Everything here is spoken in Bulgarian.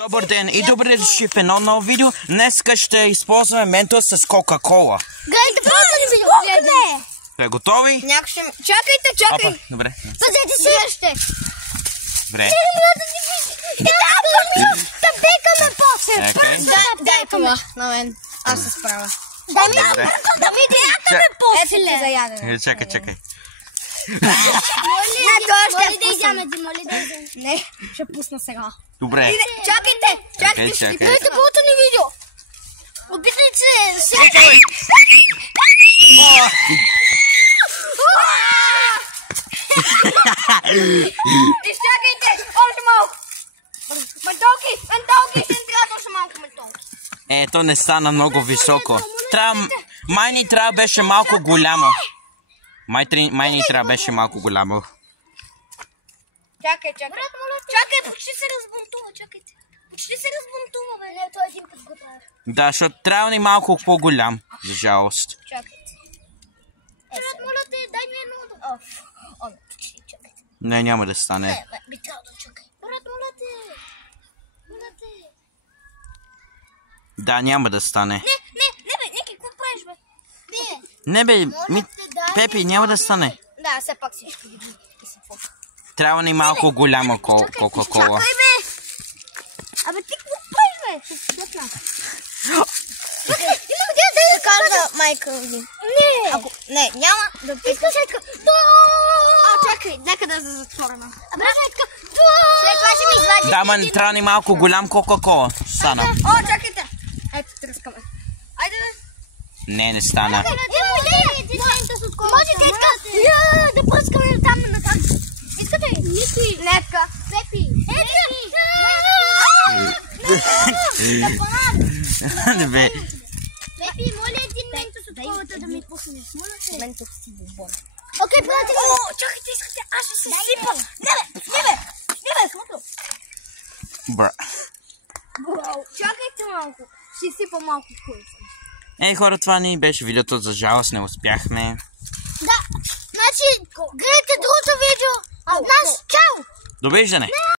Добър ден и добре дошли в едно ново видео. Днеска ще използваме ментос с Кока-Кола. Гледайте просто ни видео. Сте готови? Чакайте. Опа, добре. Пазете си още. Добре. Да бекаме после. Окей. Дай това на мен. Аз се справя. Да ми бекаме после. За ядене. Чакай. Моли да изяме, моли да изяме. Не, ще пусна сега. Добре. Чакайте. Чакай. Гледайте първото ни видео. Опитайте се. Чакайте, още малко. Ментолки, ще трябва още малко ментолки. Ето не стана много високо. Май ни трябва беше малко голямо. Май ни трябва беше малко голямо. Чакай. Почти се разбунтува, чакайте. Почти се разбунтува, бе. Не, той един път го прави. Да, защото трябва ни малко по-голям, за жалост. Чакайте. Брат, моля те, дай ми едно. Почти, чакайте. Не, няма да стане. Не, би трябвало да чакай. Брат, моля те. Да, няма да стане. Не, бе, Ники, какво правиш, бе? Не, бе, Пепи, няма да стане. Да, все пак всички ги са фото. Трябва ни малко голямо Кока-Кола. Чакай, бе! Абе, ти какво правиш, бе? Има где да казва майка ми. Не, няма да питаш. Искаш така. Чакай, нека да за затворена. Абе, така. След това ще ми извадиш. Да, ма ни трябва ни малко голям Кока-Кола. Стана. Чакайте. Ето, тръскаме. Айде, бе. Не стана. Може да пръскаме там на там. Искате ли? Ники. Нетка. Пепи. Не бе. Пепи, моля един ментос от колата да ми пуснеш. Ментос си бомбона. Окей, приятели. Чакайте, искате. Аз ще се сипа. Не бе, смотро. Бра. Чакайте малко. Ще сипа малко курица. Хора, това ни беше видеото, за жалост не успяхме. Да, значи, гледайте другото видео. От нас, чао! Довиждане!